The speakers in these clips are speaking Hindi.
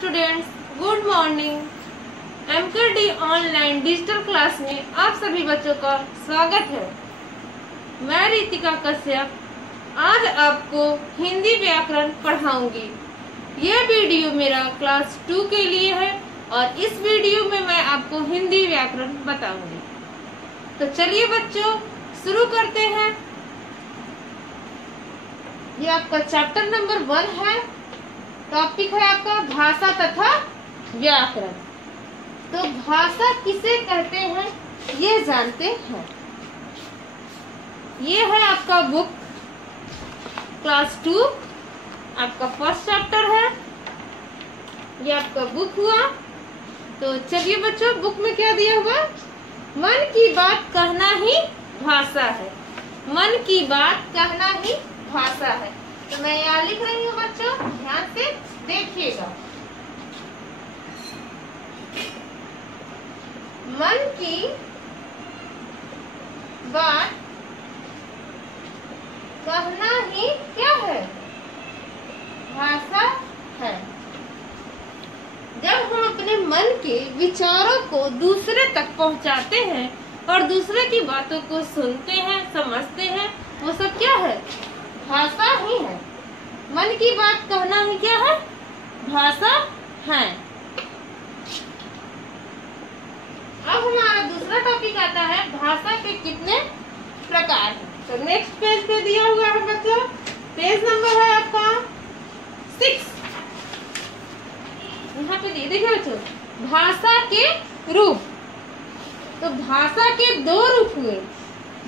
Students, good morning. MKD online digital class में आप सभी बच्चों का स्वागत है। मैं रितिका कश्यप आज आपको हिंदी व्याकरण पढ़ाऊंगी। यह वीडियो मेरा क्लास 2 के लिए है और इस वीडियो में मैं आपको हिंदी व्याकरण बताऊंगी। तो चलिए बच्चों शुरू करते हैं। ये आपका चैप्टर नंबर 1 है। टॉपिक है आपका भाषा तथा व्याकरण। तो भाषा किसे कहते हैं ये जानते हैं। ये है आपका बुक क्लास 2, आपका फर्स्ट चैप्टर है। ये आपका बुक हुआ। तो चलिए बच्चों, बुक में क्या दिया हुआ? मन की बात कहना ही भाषा है। मन की बात कहना ही भाषा है। तो मैं यहाँ लिख रही हूँ बच्चों, ध्यान से देखिएगा। मन की बात कहना ही क्या है? भाषा है। जब हम अपने मन के विचारों को दूसरे तक पहुंचाते हैं और दूसरे की बातों को सुनते हैं, समझते हैं, वो सब क्या है? भाषा ही है। मन की बात कहना ही क्या है? भाषा है। अब हमारा दूसरा टॉपिक आता है भाषा के कितने प्रकार हैं। तो नेक्स्ट पेज पे दिया हुआ है बच्चों, पेज नंबर है आपका 6। यहाँ पे देखिए बच्चों, भाषा के रूप। तो भाषा के 2 रूप हुए,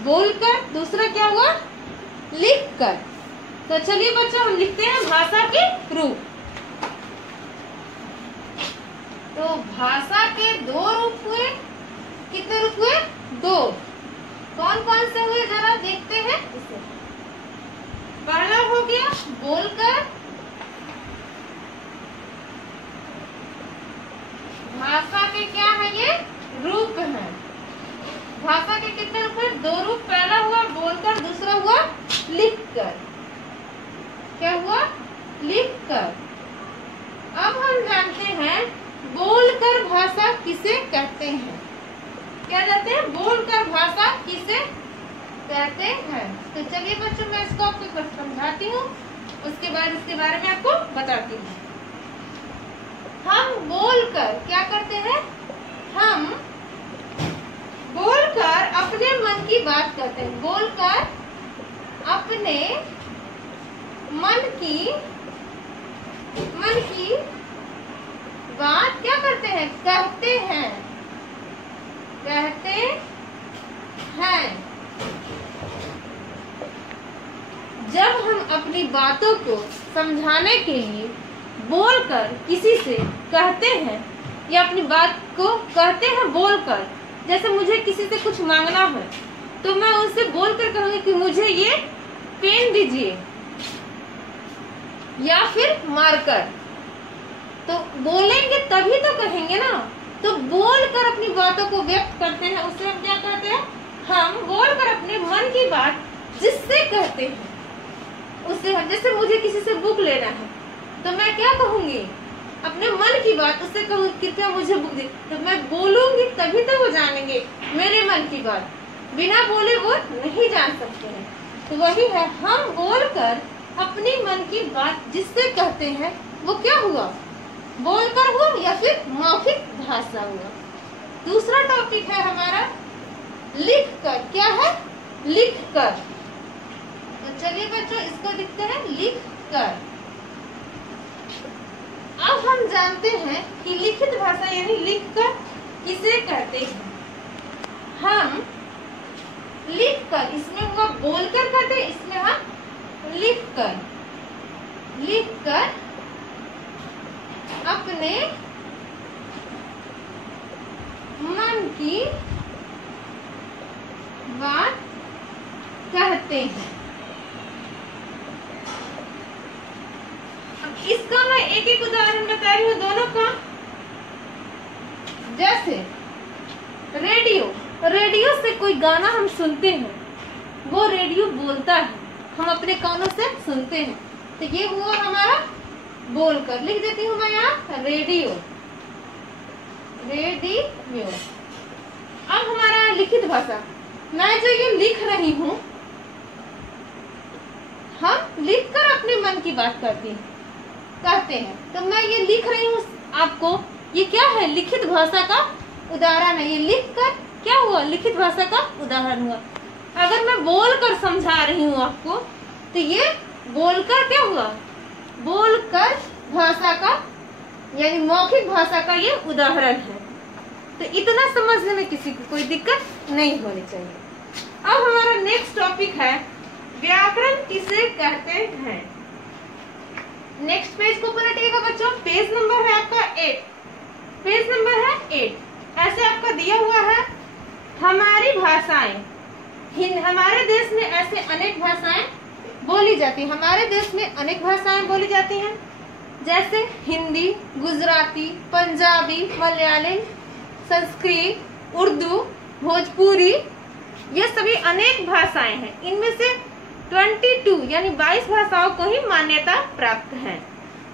बोलकर, दूसरा क्या हुआ? लिखकर। तो चलिए बच्चों हम लिखते हैं भाषा के रूप। तो भाषा के 2 रूप हुए। कितने रूप हुए? 2। कौन कौन से हुए जरा देखते हैं इसे। पहला हो गया बोलकर। भाषा के क्या है? ये रूप है। भाषा के कितने रूप है? 2 रूप। पहला हुआ बोलकर, दूसरा हुआ लिखकर। क्या हुआ? लिखकर। अब हम जानते हैं बोलकर भाषा किसे कहते हैं। क्या कहते हैं? बोलकर भाषा किसे कहते हैं। तो चलिए बच्चों मैं इसको आपको समझाती हूँ, उसके बाद इसके बारे में आपको बताती हूँ। हम बोलकर क्या करते हैं? हम बोलकर अपने मन की बात करते हैं। बोलकर अपने मन की बात क्या करते हैं? कहते हैं। कहते हैं। जब हम अपनी बातों को समझाने के लिए बोलकर किसी से कहते हैं या अपनी बात को कहते हैं बोलकर, जैसे मुझे किसी से कुछ मांगना है तो मैं उनसे बोलकर कहूंगी कि मुझे ये पेन दीजिए या फिर मार्कर। तो बोलेंगे तभी तो कहेंगे ना। तो बोलकर अपनी बातों को व्यक्त करते हैं, उससे हम क्या कहते हैं? हम बोलकर अपने मन की बात जिससे कहते हैं उससे हम, जैसे मुझे किसी से बुक लेना है तो मैं क्या कहूंगी? अपने मन की बात उससे कहूंगी कृपया मुझे बुक दे। तो मैं बोलूंगी तभी तो वो जानेंगे मेरे मन की बात। बिना बोले वो नहीं जान सकते हैं। तो वही है, हम बोलकर अपनी मन की बात जिससे कहते हैं वो क्या हुआ? बोलकर हुआ या फिर मौखिक भाषा हुआ। दूसरा टॉपिक है हमारा लिखकर। क्या है? लिखकर। तो चलिए बच्चों इसको लिखते हैं लिखकर। अब हम जानते हैं कि लिखित भाषा यानी लिखकर किसे कहते हैं। हम लिखकर, इसमें हुआ बोलकर कहते हैं, इसमें हम लिखकर अपने मन की बात कहते हैं। अब इसका मैं एक एक उदाहरण बता रही हूँ दोनों का। जैसे रेडियो से कोई गाना हम सुनते हैं, वो रेडियो बोलता है, हम अपने कानों से सुनते हैं। तो ये हुआ हमारा बोलकर लिख देती हूँ मैं यहाँ रेडियो, रेडियो। अब हमारा लिखित भाषा, मैं जो ये लिख रही हूँ, हम लिखकर अपने मन की बात कहते हैं। तो मैं ये लिख रही हूँ आपको, ये क्या है? लिखित भाषा का उदाहरण है। ये लिखकर क्या हुआ? लिखित भाषा का उदाहरण हुआ। अगर मैं बोलकर समझा रही हूँ आपको, तो ये बोलकर क्या हुआ? बोलकर भाषा का यानी मौखिक भाषा का ये उदाहरण है। तो इतना समझने में किसी को कोई दिक्कत नहीं होनी चाहिए। अब हमारा नेक्स्ट टॉपिक है व्याकरण किसे कहते हैं। नेक्स्ट पेज को पलटिएगा बच्चों, पेज नंबर है आपका 8, पेज नंबर है 8। ऐसे आपका दिया हुआ है हमारी भाषाएं। हमारे देश में ऐसे अनेक भाषाएं बोली जाती हैं। हमारे देश में अनेक भाषाएं बोली जाती हैं, जैसे हिंदी, गुजराती, पंजाबी, मलयालम, संस्कृत, उर्दू, भोजपुरी, ये सभी अनेक भाषाएं हैं। इनमें से 22 यानी 22 भाषाओं को ही मान्यता प्राप्त है।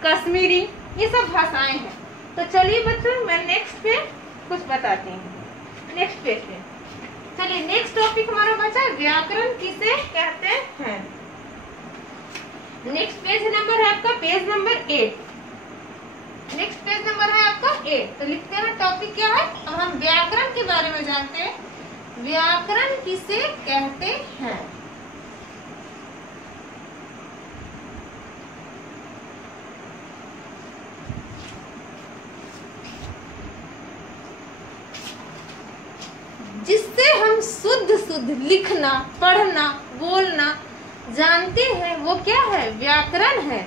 कश्मीरी, ये सब भाषाएं हैं। तो चलिए बच्चों, मैं नेक्स्ट पे कुछ बताती हूँ। नेक्स्ट पेज पे चलिए, नेक्स्ट टॉपिक हमारा बचा व्याकरण किसे कहते हैं। नेक्स्ट पेज नंबर है आपका page number 8। Next page number है आपका 8। तो लिखते हैं टॉपिक क्या है। अब हम व्याकरण के बारे में जानते हैं, व्याकरण किसे कहते हैं। जिससे हम शुद्ध लिखना, पढ़ना, बोलना जानते हैं, वो क्या है? व्याकरण है।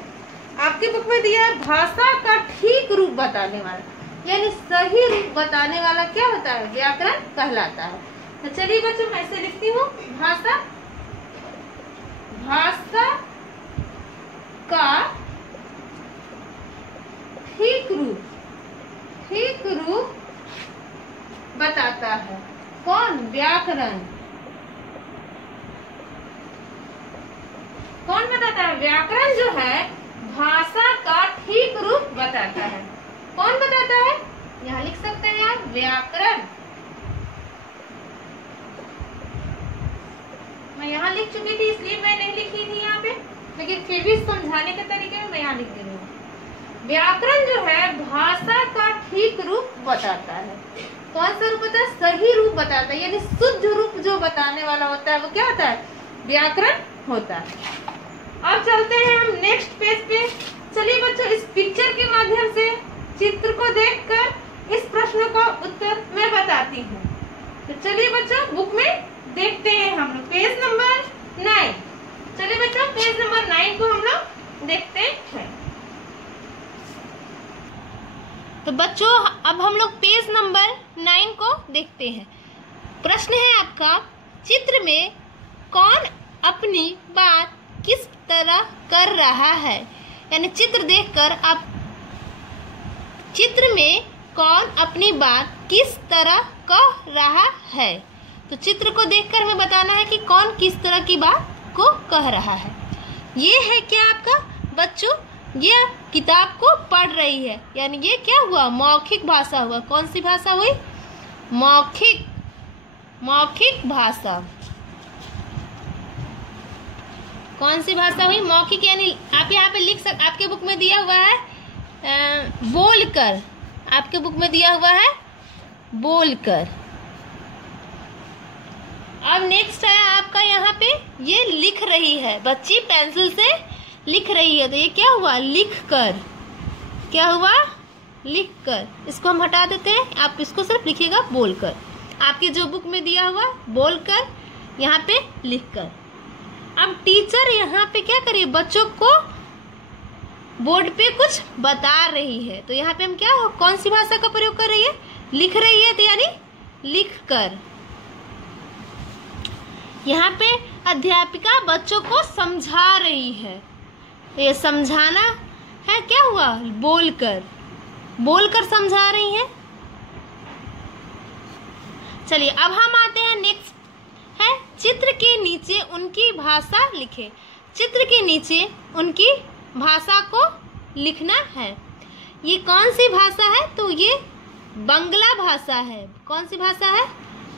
आपके बुक में दिया है भाषा का ठीक रूप बताने वाला, यानी सही रूप बताने वाला क्या होता है? व्याकरण कहलाता है। तो चलिए बच्चों, मैं ऐसे लिखती हूँ, भाषा का ठीक रूप बताता है। कौन? व्याकरण। कौन बताता है? व्याकरण जो है भाषा का ठीक रूप बताता है। कौन बताता है? यहाँ लिख सकते हैं आप, व्याकरण। मैं यहाँ लिख चुकी थी, इसलिए मैं नहीं लिखी थी यहाँ पे, लेकिन फिर भी समझाने के तरीके में मैं यहाँ लिख दे रही हूँ। व्याकरण जो है भाषा का ठीक रूप बताता है। कौन सा रूप बताता है? सही रूप बताता है, यानी शुद्ध रूप जो बताने वाला होता है वो क्या होता है? व्याकरण होता है। अब चलते हैं हम नेक्स्ट पेज पे। चलिए बच्चों, इस पिक्चर के माध्यम से, चित्र को देखकर इस प्रश्न का उत्तर मैं बताती हूँ। तो चलिए बच्चों, बुक में देखते हैं हम लोग पेज नंबर 9। चलिए बच्चों, पेज नंबर 9 को हम लोग देखते हैं। तो बच्चों, अब हम लोग पेज नंबर 9 को देखते हैं। प्रश्न है आपका, चित्र में कौन अपनी बात किस तरह कर रहा है। यानी चित्र देखकर आप, चित्र में कौन अपनी बात किस तरह कह रहा है। तो चित्र को देखकर हमें बताना है कि कौन किस तरह की बात को कह रहा है। ये है क्या आपका बच्चों, ये किताब को पढ़ रही है, यानी ये क्या हुआ? मौखिक भाषा हुआ। कौन सी भाषा हुई? मौखिक भाषा। कौन सी भाषा हुई? मौखिक। यानी आप यहाँ पे लिख सकते, आपके बुक में दिया हुआ है बोलकर, आपके बुक में दिया हुआ है बोलकर। अब नेक्स्ट है आपका यहाँ पे, ये लिख रही है, बच्ची पेंसिल से लिख रही है। तो ये क्या हुआ? लिख कर। क्या हुआ? लिख कर। इसको हम हटा देते हैं, आप इसको सिर्फ लिखिएगा बोलकर। आपके जो बुक में दिया हुआ बोलकर, यहाँ पे लिख कर। अब टीचर यहाँ पे क्या करिए? बच्चों को बोर्ड पे कुछ बता रही है। तो यहाँ पे हम क्या, कौन सी भाषा का प्रयोग कर रही है? लिख रही है, तो यानी लिख कर। यहाँ पे अध्यापिका बच्चों को समझा रही है, तो ये समझाना है, क्या हुआ? बोलकर। बोलकर समझा रही है। चलिए अब हम आते हैं नेक्स्ट है, चित्र के नीचे उनकी भाषा लिखे। चित्र के नीचे उनकी भाषा को लिखना है। ये कौन सी भाषा है? तो ये बांग्ला भाषा है। कौन सी भाषा है?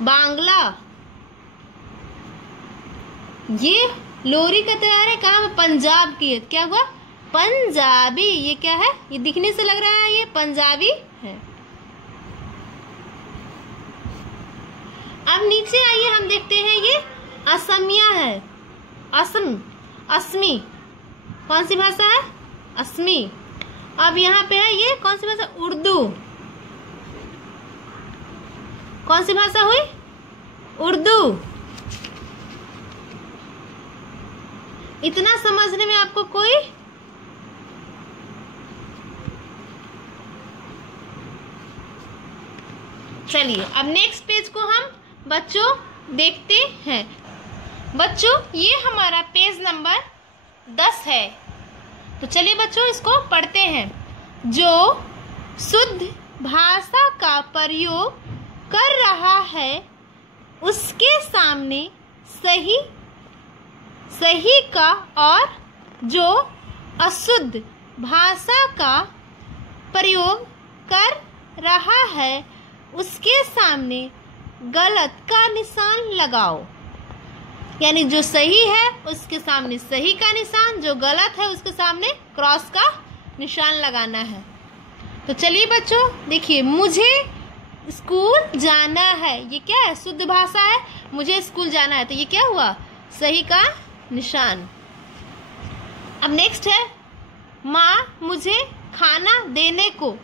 बांग्ला। ये लोरी का त्योहार है, कहाँ? पंजाब की है। क्या हुआ? पंजाबी। ये क्या है? ये दिखने से लग रहा है ये पंजाबी है। अब नीचे आइए, हम देखते हैं ये असमिया है। असमी। कौन सी भाषा है? असमी। अब यहाँ पे है ये कौन सी भाषा? उर्दू। कौन सी भाषा हुई? उर्दू। इतना समझने में आपको कोई चलिए अब नेक्स्ट पेज को हम बच्चों देखते हैं। बच्चों ये हमारा पेज नंबर 10 है। तो चलिए बच्चों इसको पढ़ते हैं। जो शुद्ध भाषा का प्रयोग कर रहा है उसके सामने सही का, और जो अशुद्ध भाषा का प्रयोग कर रहा है उसके सामने गलत का निशान लगाओ। यानी जो सही है उसके सामने सही का निशान, जो गलत है उसके सामने क्रॉस का निशान लगाना है। तो चलिए बच्चों देखिए, मुझे स्कूल जाना है, ये क्या है? शुद्ध भाषा है। मुझे स्कूल जाना है, तो ये क्या हुआ? सही का निशान। अब नेक्स्ट है माँ मुझे खाना देने को।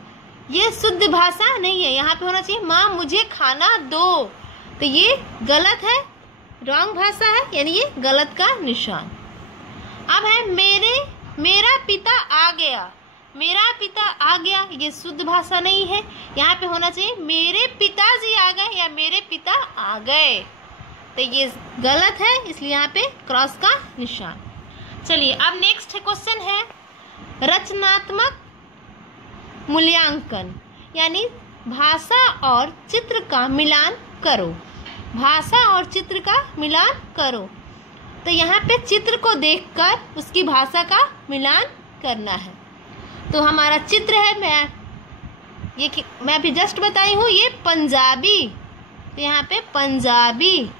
ये शुद्ध भाषा नहीं है, यहाँ पे होना चाहिए माँ मुझे खाना दो, तो ये गलत है, रॉन्ग भाषा है, यानी ये गलत का निशान। अब है मेरा पिता आ गया। मेरा पिता आ गया, ये शुद्ध भाषा नहीं है, यहाँ पे होना चाहिए मेरे पिताजी आ गए या मेरे पिता आ गए, तो ये गलत है, इसलिए यहाँ पे क्रॉस का निशान। चलिए अब नेक्स्ट क्वेश्चन है रचनात्मक मूल्यांकन, यानी भाषा और चित्र का मिलान करो। भाषा और चित्र का मिलान करो, तो यहाँ पे चित्र को देखकर उसकी भाषा का मिलान करना है। तो हमारा चित्र है, मैं अभी जस्ट बताई हूँ ये पंजाबी, तो यहाँ पे पंजाबी।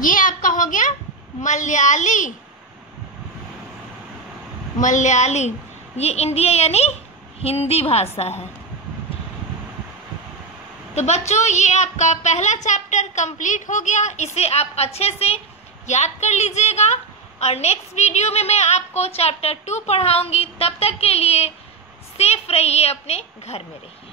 ये आपका हो गया मलयाली। मलयाली ये इंडिया यानी हिंदी भाषा है। तो बच्चों ये आपका पहला चैप्टर कंप्लीट हो गया, इसे आप अच्छे से याद कर लीजिएगा और नेक्स्ट वीडियो में मैं आपको चैप्टर 2 पढ़ाऊंगी। तब तक के लिए सेफ रहिए, अपने घर में रहिए।